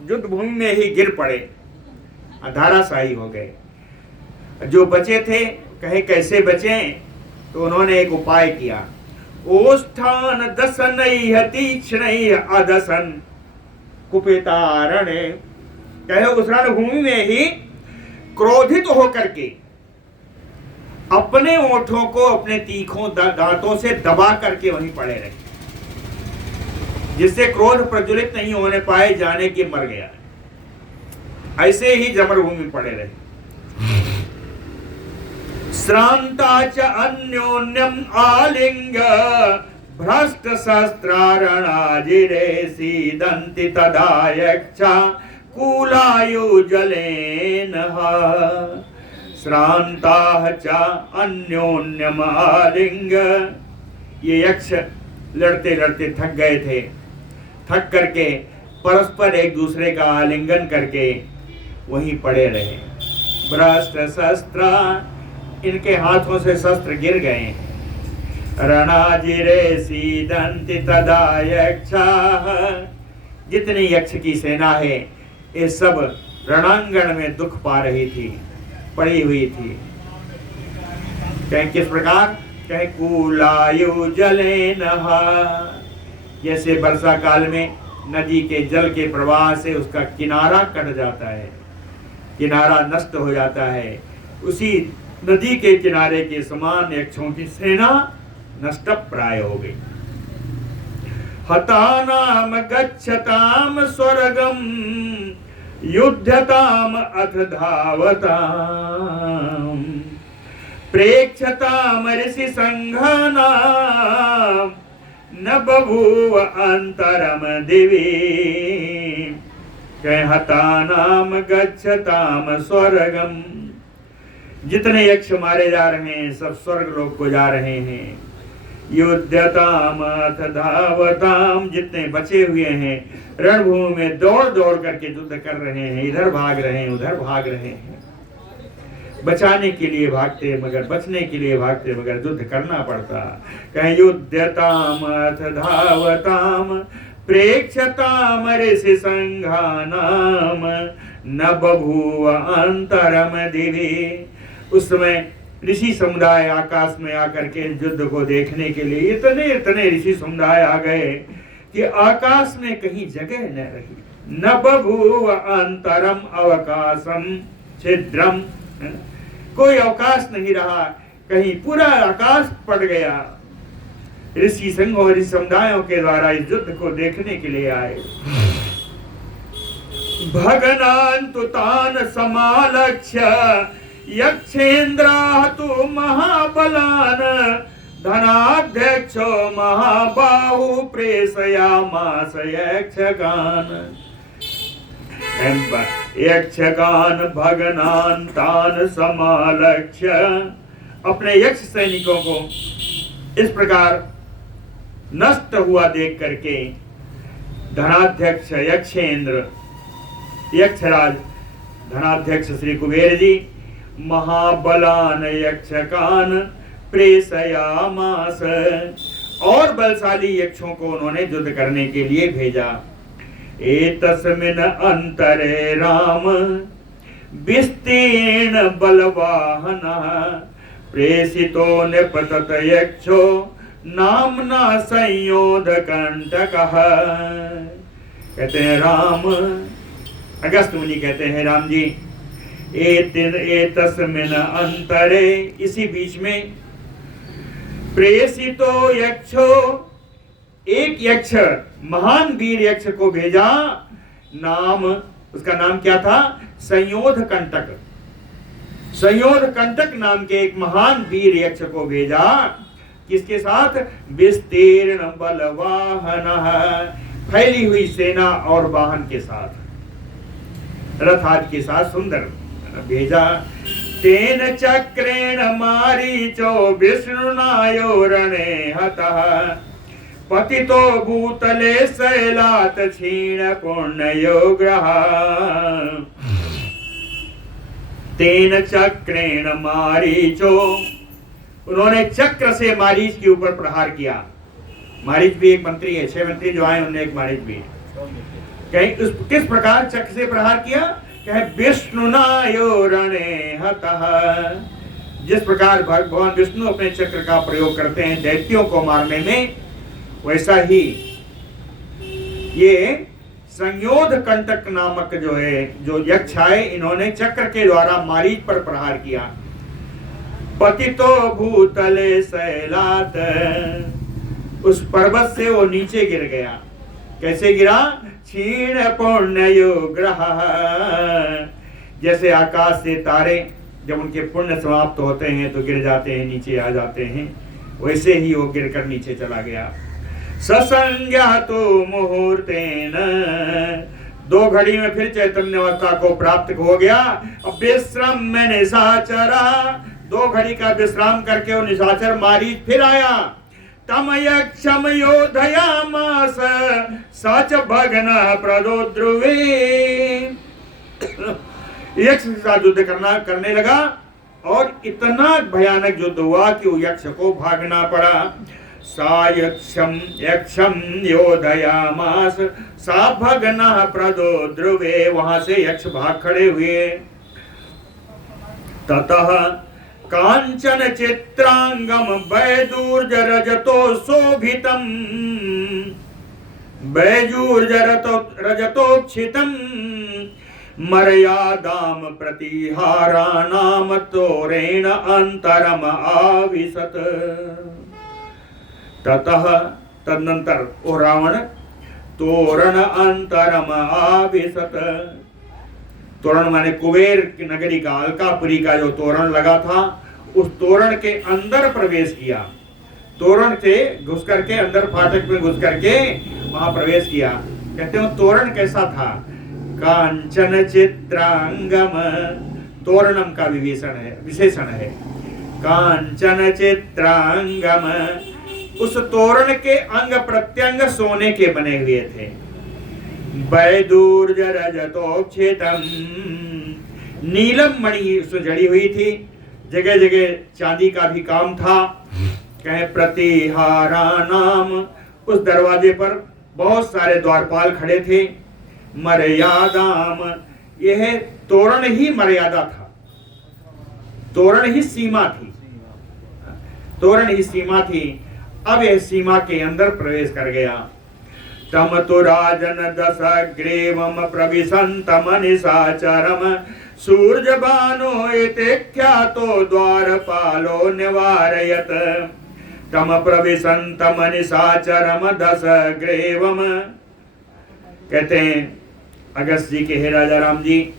युद्ध भूमि में ही गिर पड़े, धाराशायी हो गए। जो बचे थे कहे कैसे बचें, तो उन्होंने एक उपाय किया। ओष्ठान दशनैः तीक्ष्णैः अदसन, कुपितारणे, कहे उस रणभूमि में ही क्रोधित होकर के अपने ओठों को अपने तीखों दांतों से दबा करके वहीं पड़े रहे, जिससे क्रोध प्रज्वलित नहीं होने पाए, जाने के मर गया। ऐसे ही जमरभूमि पड़े रहे। श्रांता च अन्योन्यम आलिंग भ्रष्ट शस्त्रारणाजिरे सीदंति तदा यक्षा कूलायुजलेन श्रांताः च अन्योन्यम आलिंग। ये यक्ष लड़ते लड़ते थक गए थे, थक करके परस्पर एक दूसरे का आलिंगन करके वहीं पड़े रहे। भ्रष्ट शस्त्र, इनके हाथों से शस्त्र गिर गए। रणाजिरे सीदंति तदा यक्षाः, जितनी यक्ष की सेना है ये सब रणांगण में दुख पा रही थी, पड़ी हुई थी। कहीं किस प्रकार, कहीं कूलायुजलेन, जैसे वर्षा काल में नदी के जल के प्रवाह से उसका किनारा कट जाता है, किनारा नष्ट हो जाता है, उसी नदी के किनारे के समान यक्षों की सेना नष्ट प्राय हो गई। हतानाम गच्छताम स्वर्गम युद्धताम अथ धावताम प्रेक्षताम ऋषि संघानाम न बभूव अंतरम दिवी। हतानाम गच्छताम स्वर्गम, जितने यक्ष मारे जा रहे हैं सब स्वर्ग लोक को जा रहे हैं। युद्धताम अथ धावताम, जितने बचे हुए हैं रणभूमि में दौड़ दौड़ करके युद्ध कर रहे हैं, इधर भाग रहे हैं उधर भाग रहे हैं, बचाने के लिए भागते मगर बचने के लिए भागते मगर युद्ध करना पड़ता। कहीं युद्धताम अथ धावताम प्रेक्षताम ऋषि संघानाम न बभूव अंतरम दिवी। उस समय ऋषि समुदाय आकाश में आकर के युद्ध को देखने के लिए इतने इतने ऋषि समुदाय आ गए कि आकाश में कहीं जगह न रही। न बभूव अंतरम अवकाशम छिद्रम, कोई अवकाश नहीं रहा, कहीं पूरा आकाश पड़ गया। ऋषि संघ और ऋषि समुदायों के द्वारा इस युद्ध को देखने के लिए आए। भगनान्तु तान समालक्ष्य यक्षेन्द्राः तु महाबलान् धनाध्यक्षो महाबाहु प्रेषयामास यक्षगान्। यक्षगान भगनान तान समालक्ष्य, अपने यक्ष सैनिकों को इस प्रकार नष्ट हुआ देख करके धनाध्यक्ष यक्षेंद्र, यक्षराज धनाध्यक्ष श्री कुबेर जी महाबलान यक्षकान प्रेषयामास, और बलशाली यक्षों को उन्होंने युद्ध करने के लिए भेजा। एतस्मिन् अंतरे राम विस्तीर्ण बलवाहनः प्रेषितो निपतत यक्षो नामना संयोधकंटकः। कहते हैं राम, अगस्त मुनि कहते हैं राम जी, एतस्मिन् अंतरे, इसी बीच में प्रेषितो यक्षो, एक यक्ष महान वीर यक्ष को भेजा। नाम, उसका नाम क्या था? संयोध कंटक। संयोध कंटक नाम के एक महान वीर यक्ष को भेजा। किसके साथ? विस्तीर्ण बलवाहन, फैली हुई सेना और वाहन के साथ, रथ आदि के साथ सुंदर भेजा। तेन चक्रेण मारीचो विष्णुनायो रणे हतः पतितो भूतले शैलात क्षीण पुण्यो ग्रहा। तेन चक्रेण मारीचो, उन्होंने चक्र से मारीच के ऊपर प्रहार किया। मारीच भी एक मंत्री है, 6 मंत्री जो आए उनने एक मारीच भी। कहीं किस प्रकार चक्र से प्रहार किया? कहे विष्णुनायो रणे हतः, जिस प्रकार भगवान विष्णु अपने चक्र का प्रयोग करते हैं दैत्यों को मारने में, वैसा ही ये संयोध कंटक नामक जो है, जो यक्ष आए, इन्होंने चक्र के द्वारा मारीच पर प्रहार किया। पतितो भूतले शैलात, उस पर्वत से वो नीचे गिर गया। कैसे गिरा? क्षीण पुण्यो ग्रह, जैसे आकाश से तारे जब उनके पुण्य समाप्त होते हैं तो गिर जाते हैं, नीचे आ जाते हैं, वैसे ही वो गिरकर नीचे चला गया। ससंज्ञा तो मुहूर्तेन, 2 घड़ी में फिर चैतन्य अवस्था को प्राप्त हो गया। अब विश्रम में निशाचरा, 2 घड़ी का विश्राम करके वो निशाचर मारीच फिर आया। तम यक्षम योधयामास सच भग्न प्रदो ध्रुवे, यक्ष के साथ युद्ध करने लगा और इतना भयानक युद्ध हुआ कि वो यक्ष को भागना पड़ा। सा यक्षम योधयामास सा भग्नः प्रदो ध्रुवे, वहां से यक्ष भाग खड़े हुए। ततः कांचन चित्रांगम वैदूर्जरजतो शोभितम, वैजूर्जरजतोक्षितम मर्यादाम प्रतिहाराणाम तोरेण अंतरम आविशत। ततः, तदनंतर ओ रावण तोरण अंतरम आविशत, तोरण माने कुबेर की नगरी का, अलकापुरी का जो तोरण लगा था, उस तोरण के अंदर प्रवेश किया। तोरण से घुस करके अंदर, फाटक में घुस करके वहां प्रवेश किया। कहते हो तोरण कैसा था? कांचन चित्रांगम, तोरणम का विशेषण है। कांचन चित्रांगम, उस तोरण के अंग प्रत्यंग सोने के बने हुए थे। वैदूर्जरजतोक्षितम, नीलम मणि उसमें जड़ी हुई थी, जगह जगह चांदी का भी काम था। कहे प्रतिहारा नाम, उस दरवाजे पर बहुत सारे द्वारपाल खड़े थे। मर्यादाम, यह तोरण ही मर्यादा था, तोरण ही सीमा थी, तोरण ही सीमा थी। अब यह सीमा के अंदर प्रवेश कर गया। तम तो राजन दशग्रीवम प्रविशंतम निशाचरम सूर्यबानो इति ख्यातो द्वारपालो निवारयत। तम प्रविशंतम निशाचरम दशग्रीवम, कहते हैं अगस्त जी के हे राजा राम जी,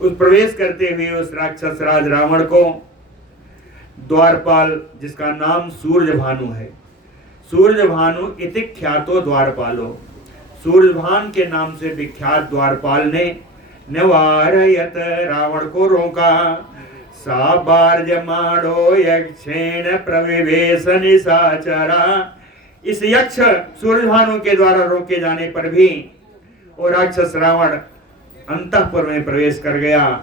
उस प्रवेश करते हुए उस राक्षस राज रावण को द्वारपाल, जिसका नाम सूर्यभानु है, सूर्यभानु इति ख्यातो द्वारपालो, सूर्यभान के नाम से विख्यात द्वारपाल ने निवारयत, रावण को रोका। सा बार्जमाणो यक्षेण प्रविवेश निशाचरा, इस यक्ष सूर्यभानु के द्वारा रोके जाने पर भी वो राक्षस रावण अंतःपुर में प्रवेश कर गया।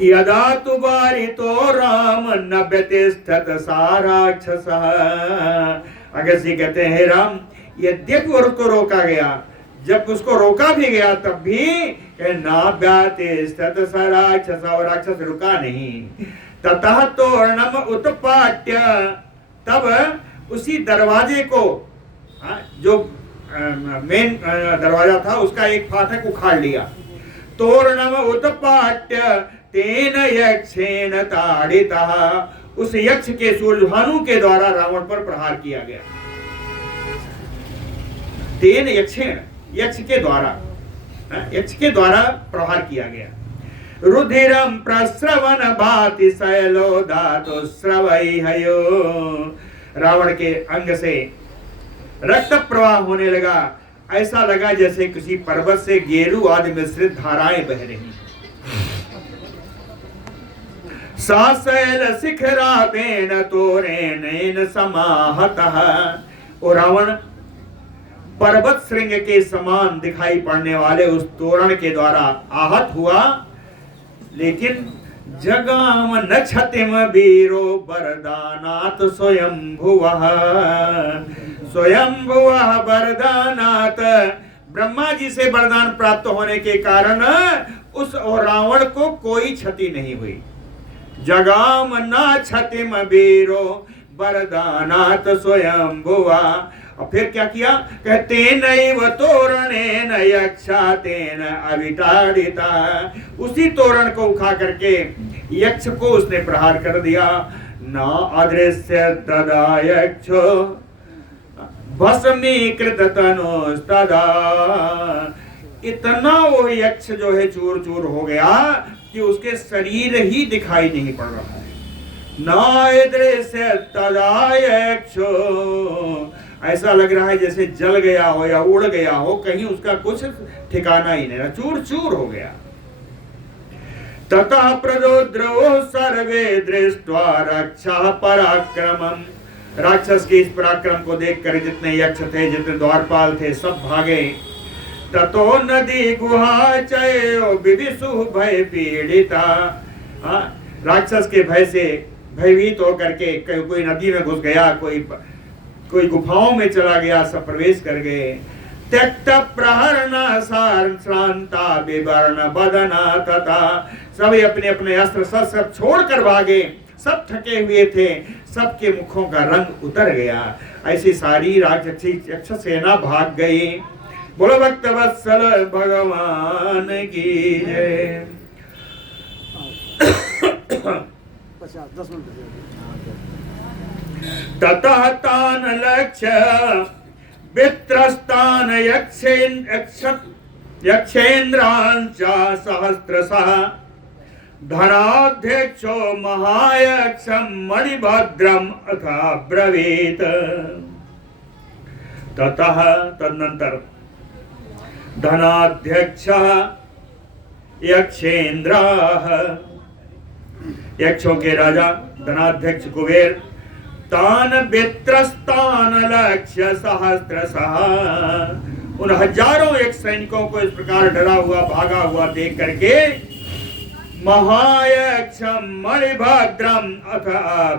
यदा तु बारितो राम नभ्यतिष्ठत सा राक्षसः, अगस्त जी कहते हैं राम, यद्यपि उसको रोका गया, जब उसको रोका भी गया तब भी नाभ्यतिष्ठत सा राक्षसः, और राक्षस रुका नहीं। ततः तोरणम उत्पाट्य, तब उसी दरवाजे को, जो मेन दरवाजा था, उसका एक फाटक उखाड़ लिया। तोरणम उत्पाट्य तेन यक्षेण ताड़ितः, उस यक्ष के सूर्यभानु के द्वारा रावण पर प्रहार किया गया। तेन यक्षेण, यक्ष के द्वारा, यक्ष के द्वारा प्रहार किया गया। रुधिरम प्रस्रवण भाति शैलो धातु स्रवैहयो, रावण के अंग से रक्त प्रवाह होने लगा। ऐसा लगा जैसे किसी पर्वत से गेरू आदि मिश्रित धाराएं बह रही। साशैल शिखरावेन तोरेण समाहतः, और रावण पर्वत श्रृंग के समान दिखाई पड़ने वाले उस तोरण के द्वारा आहत हुआ, लेकिन जगाम न क्षतिम वीरो वरदानात् स्वयंभुवः, स्वयंभुवः वरदानात्, ब्रह्मा जी से वरदान प्राप्त होने के कारण उस रावण को कोई क्षति नहीं हुई। जगाम न क्षतिम वीरो, वरदानात् स्वयं भुवा। और फिर क्या किया, कहते नैव तोरणेन यक्षा तेन अविताड़िता, उसी तोरण को उठा करके यक्ष को उसने प्रहार कर दिया। न अदृश्य तदा यक्षो भस्मीकृत तनुस्तदा, इतना वो यक्ष जो है चूर चूर हो गया कि उसके शरीर ही दिखाई नहीं पड़ रहा है। न दृश्य तदा यक्षो, ऐसा लग रहा है जैसे जल गया हो या उड़ गया हो, कहीं उसका कुछ ठिकाना ही नहीं रहा, चूर चूर हो गया। ततः प्रदोद्रवो सर्वे दृष्ट्वा रक्षा पराक्रमम, राक्षस के इस पराक्रम को देखकर जितने यक्ष थे, जितने द्वारपाल थे, सब भागे। ततो नदी गुहा चयो विविशु भय पीड़िता, राक्षस के भय से भयभीत होकर के कोई नदी में घुस गया, कोई गुफाओं में चला गया, सब प्रवेश कर गए। त्यक्त प्रहरना श्रांता विवर्ण बदना तथा, सभी अपने अपने अस्त्र सब छोड़ कर भागे, सब थके हुए थे, सबके मुखों का रंग उतर गया। ऐसी सारी राक्षसी यक्ष सेना भाग गई। बोलो भक्त वत्सल भगवान की जय। 10 मिनट। ततः तान लक्ष्य वित्रस्तान यक्षेन्द्रांच सहस्रशः, धनाध्यक्षो महायक्षं मणिभद्रम अथा ब्रवीत। ततः तदनंतर धनाध्यक्षः यक्षेन्द्राः, यक्षों के राजा धनाध्यक्ष कुबेर, तान वित्रस्तान लक्ष्य सहस्रशः, उन हजारों एक सैनिकों को इस प्रकार डरा हुआ भागा हुआ देख करके महायक्षम मणिभद्रम अथ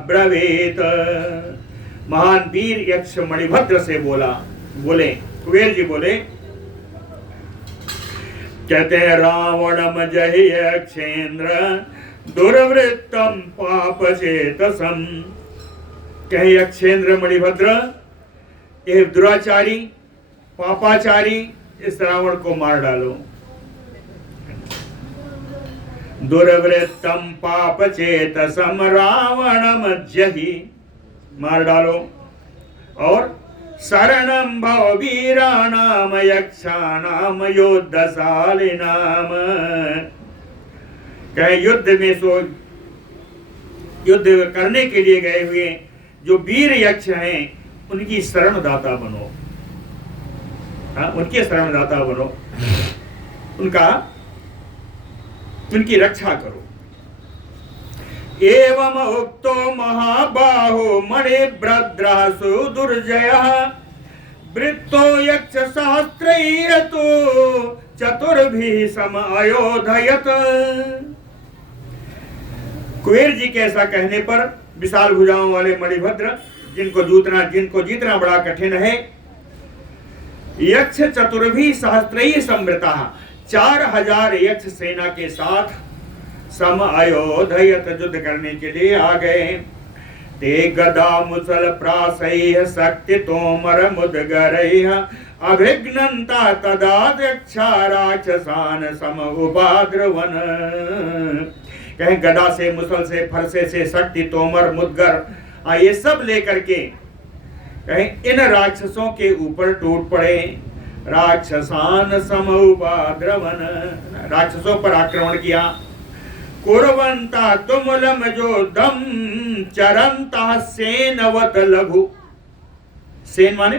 ब्रवीत, महान वीर यक्ष मणिभद्र से बोले कुबेर जी बोले, कहते हैं रावणम जहि यक्षेन्द्र दुर्वृत्तम पाप चेतसम, कहे यक्षेन्द्र मणिभद्र, ये दुराचारी पापाचारी इस रावण को मार डालो। दुर्वृत्तम पाप चेतसम रावणम जहि, मार डालो। और शरणम भव वीराणाम यक्षाणाम योद्धशालिनाम, कहे युद्ध करने के लिए गए हुए जो वीर यक्ष हैं उनकी शरणदाता बनो, उनके शरणदाता बनो, उनकी रक्षा करो। एवं उक्तो महाबाहो मणिभद्रः सुदुर्जयः, वृत्तो यक्ष सहस्रैरतो चतुर्भिः सम अयोधयत। कुबेर जी के ऐसा कहने पर विशाल भुजाओं वाले मणिभद्र, जिनको जीतना बड़ा कठिन है, यक्ष चतुर्भी सहस्त्रैः संवृता, 4000 यक्ष सेना के साथ सम अयोधयत, युद्ध करने के लिए आ गए। ते गदा मुसल प्रासैः शक्ति तोमर मुदगरैः, अभिघ्नन्ता तदा दक्षा राक्षसान सम उपाद्रवन, कहीं गदा से, मुसल से, फरसे से, शक्ति तोमर मुदगर, ये सब लेकर के कहीं इन राक्षसों के ऊपर टूट पड़े। राक्षसान समउपाद्रवन, राक्षसों पर आक्रमण किया। कुर्वन्ता तुमुलम जो दम चरन्ता सेनवत लघु, सेन माने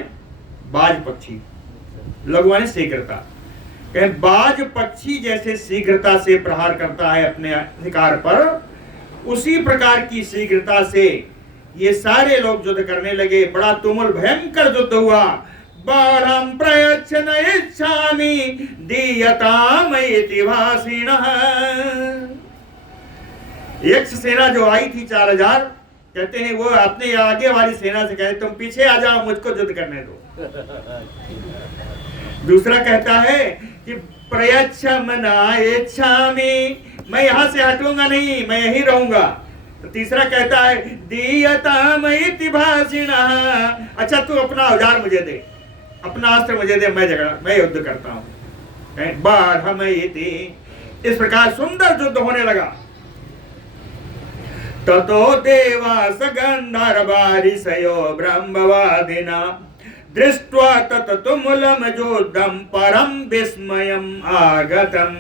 बाज पक्षी, लघु माने शीघ्रता, कहीं बाज पक्षी जैसे शीघ्रता से प्रहार करता है अपने अधिकार पर, उसी प्रकार की शीघ्रता से ये सारे लोग युद्ध करने लगे। बड़ा तुमुल भयंकर युद्ध हुआ। बाणं प्रयच्छन इच्छामि दीयताम इति भाषिणः, यक्ष सेना जो आई थी 4000, कहते हैं वो अपने आगे वाली सेना से कहते तुम पीछे आ जाओ, मुझको युद्ध करने दो। दूसरा कहता है कि प्रयच्छम न इच्छामि, मैं यहां से हटूंगा नहीं, मैं यहीं रहूंगा। तो तीसरा कहता है दीयताम इति भाषिणः, अच्छा तू अपना औजार मुझे दे, अपना अस्त्र मुझे दे, मैं युद्ध करता हूँ। बाढ़ इति, इस प्रकार सुंदर युद्ध होने लगा। ततो देवास गंधर्वारिषयो ब्रह्मवादिना दृष्ट्वा तततुमुलं युद्धं परम विस्मयम् आगतम्।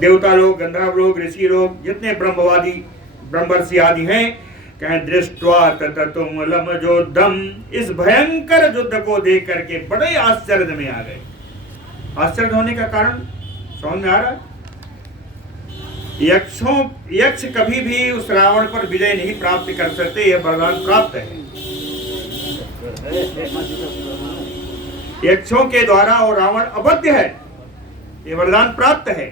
देवता लोग, गंधर्व लोग, ऋषि लोग, जितने ब्रह्मवादी ब्रह्मर्षि आदि हैं, कहें दृष्ट्वा तततुमुलं युद्धं, इस भयंकर युद्ध को देख करके बड़े आश्चर्य में आ गए। आश्चर्य होने का कारण समझ में आ रहा है? यक्ष कभी भी उस रावण पर विजय नहीं प्राप्त कर सकते, यह वरदान प्राप्त है यक्षों के द्वारा, और रावण अवध्य है, यह वरदान प्राप्त है।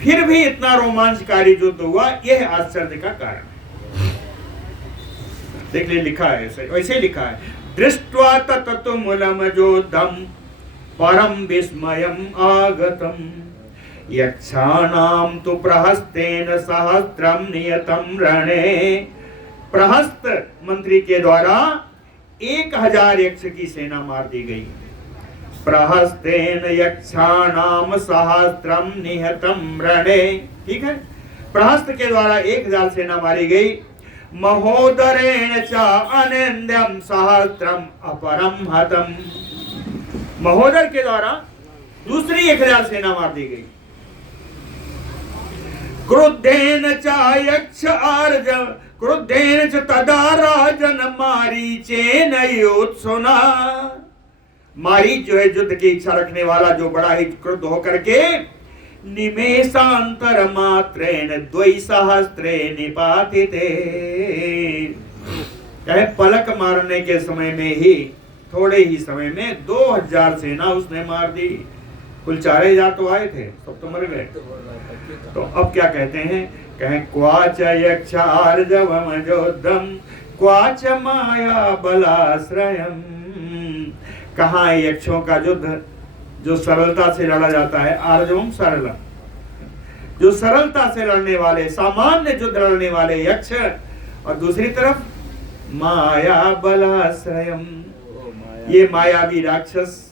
फिर भी इतना रोमांचकारी युद्ध हुआ, यह आश्चर्य का कारण है। देख ले, लिखा है ऐसे लिखा है, दृष्ट्वा तततुमुलं युद्धं परम विस्मयम् आगतम् यक्षाणां तु प्रहस्तेन सहस्त्रं नियतं रणे। प्रहस्त मंत्री के द्वारा 1000 यक्ष की सेना मार दी गई। प्रहस्तेन यक्षाणां सहस्त्रं निहतं रणे, ठीक है, प्रहस्त के द्वारा 1000 सेना मारी गई। महोदरेण च अनिंद्यं सहस्त्रम अपरम हतम, महोदर के द्वारा दूसरी 1000 सेना मार दी गई। क्रुद्धेन च यक्ष आर्ज, क्रुद्धेन च तदा राजन मारीचेन योत्सुना, मारीच जो है युद्ध की इच्छा रखने वाला, जो बड़ा ही क्रुद्ध होकर के निमेषांतर मात्रेण द्वैसहस्त्रे निपातिते, पलक मारने के समय में ही, थोड़े ही समय में 2000 सेना उसने मार दी। कुल 4000 तो आए थे, सब तो मर गए। तो अब क्या कहते हैं, कहें क्वाच यक्षार्जवम योद्धम क्वाच माया बलाश्रयम, कहाँ यक्षों का युद्ध जो सरलता से लड़ा जाता है, आर्जवम सरल, जो सरलता से लड़ने वाले, सामान्य युद्ध लड़ने वाले यक्ष, और दूसरी तरफ माया बलाश्रयम, ये मायावी राक्षस,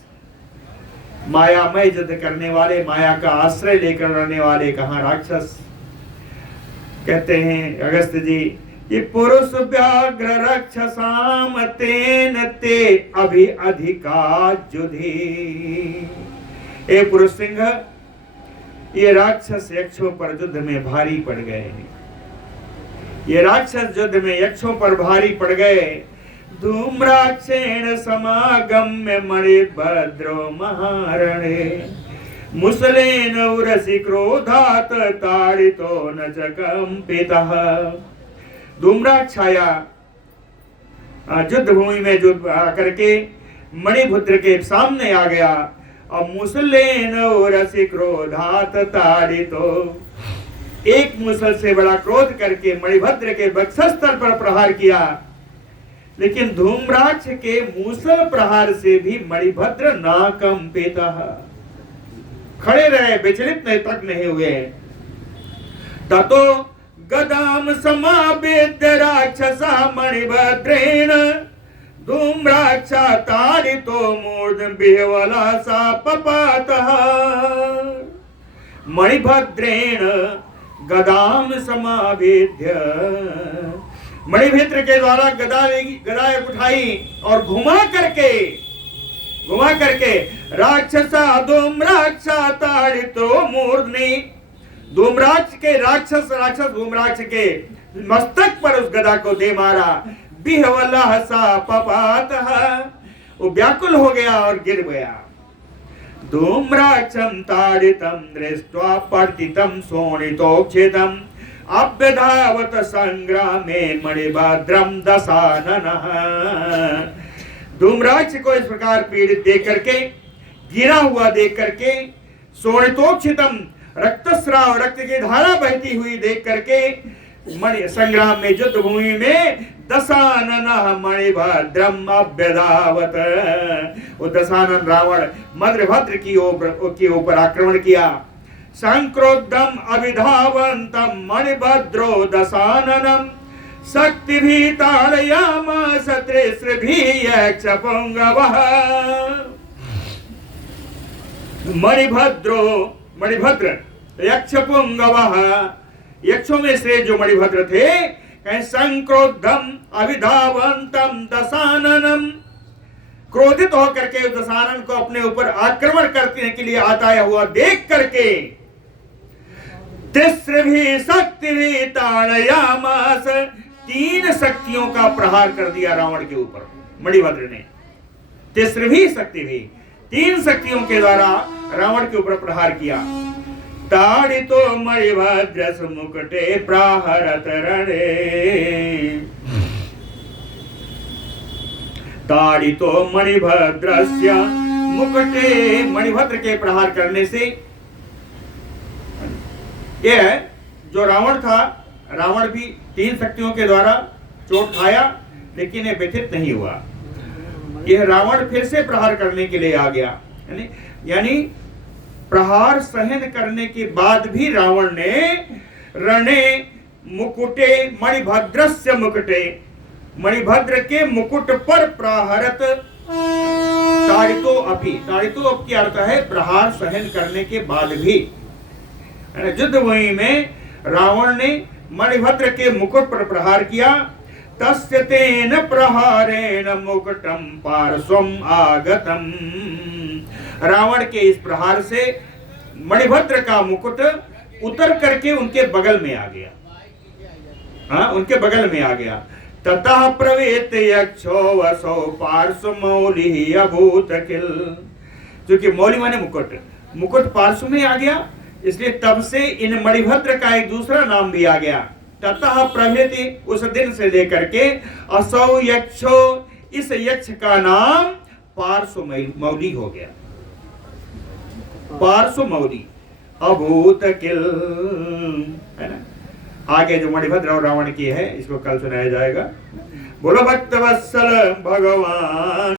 मायामय युद्ध करने वाले, माया का आश्रय लेकर लड़ने वाले, कहाँ राक्षस। कहते हैं अगस्त जी, ये पुरुष व्याघ्र रक्षसाम तेन ते अभि अधिका युधि, ए पुरुष सिंह, ये राक्षस यक्षों पर युद्ध में भारी पड़ गए, ये राक्षस युद्ध में यक्षों पर भारी पड़ गए। धूम्राक्षेण समागम्य मणिभद्रो महारणे मुसलेन उरसि क्रोधात ताड़ितो न च कंपितः। धूम्राक्ष आया युद्ध भूमि में युद्ध करके मणिभद्र के सामने आ गया, और मुसलेन उरसि क्रोधात ताड़ितो, एक मुसल से बड़ा क्रोध करके मणिभद्र के वक्षस्थल पर प्रहार किया, लेकिन धूम्राक्ष के मूसल प्रहार से भी मणिभद्र न कंपितः, खड़े रहे, विचलित तक नहीं हुए। ततो गदाम समावेद्य राक्षसा मणिभद्रेण धूम्राक्षा ताड़ितो मूर्धं बिह्वला सा पपातः। मणिभद्रेण गदाम समावेद्य, मणिभद्र के द्वारा गदा उठाई और घुमा करके राक्षसा धूम्राक्षा ताड़ितो मूर्धनि, धूम्राक्ष के राक्षस धूम्राक्ष के मस्तक पर उस गदा को दे मारा। बिह्वलः सा पपातः, वो व्याकुल हो गया और गिर गया। धूम्राक्षं ताड़ितं दृष्ट्वा पतितं शोणितोक्षितम् अभ्यधावत संग्रामे मणिभद्रम दशाननः। धूम्राक्ष को इस प्रकार पीड़ित देख करके, गिरा हुआ देख करके, शोणितोक्षितम, रक्तस्राव, रक्त की धारा बहती हुई देख करके, मणि संग्राम में, युद्ध भूमि में दशाननः मणिभद्रम अभ्यधावत, वो दशानन रावण मणिभद्र की ऊपर आक्रमण किया। संक्रोद्धम अविधावंतम मणिभद्रो दशाननम शक्तिभिः ताडयामास त्रिसृभिः यक्षपुंगवः। मणिभद्र यक्षपुंगवः, यक्षों में से जो मणिभद्र थे, कहें संक्रोद्धम अविधावंतम दशाननम, क्रोधित होकर के दशानन को अपने ऊपर आक्रमण करने के लिए आता हुआ देख करके तिस्रभिः शक्तिभिः ताडयामास, 3 शक्तियों का प्रहार कर दिया रावण के ऊपर मणिभद्र ने। तिस्रभिः शक्तिभिः, 3 शक्तियों के द्वारा रावण के ऊपर प्रहार किया। ताड़ितो मणिभद्रस्य मुकुटे प्राहरत रणे, ताड़ितो मणिभद्रस्य मुकुटे, मणिभद्र के प्रहार करने से यह जो रावण था, रावण भी 3 शक्तियों के द्वारा चोट खाया, लेकिन यह व्यथित नहीं हुआ। यह रावण फिर से प्रहार करने के लिए आ गया, यानी प्रहार सहन करने के बाद भी रावण ने रणे मुकुटे मणिभद्रस्य मुकुटे, मणिभद्र के मुकुट पर प्रहरत, ताड़ितो अपि, ताड़ितो अप की अर्थ है प्रहार सहन करने के बाद भी। युद्ध भूमि में रावण ने मणिभद्र के मुकुट पर प्रहार किया। तस्य तेन प्रहारेण मुकुटम पार्श्वम आगतम, रावण के इस प्रहार से मणिभद्र का मुकुट उतर करके उनके बगल में आ गया, हाँ उनके बगल में आ गया। ततः प्रवेत यक्षो वसो पार्श्व मौलि अभूत किल, क्योंकि मौलि माने मुकुट, मुकुट पार्श्व में आ गया, इसलिए तब से इन मणिभद्र का एक दूसरा नाम भी आ गया। ततः प्रभृति, उस दिन से लेकर के असौ यक्षो, इस यक्ष का नाम पार्श्व मौली हो गया, पार्श्व मौली अभूत किल, है ना। आगे जो मणिभद्र और रावण की है, इसको कल सुनाया जाएगा। बोलो भक्त वत्सल भगवान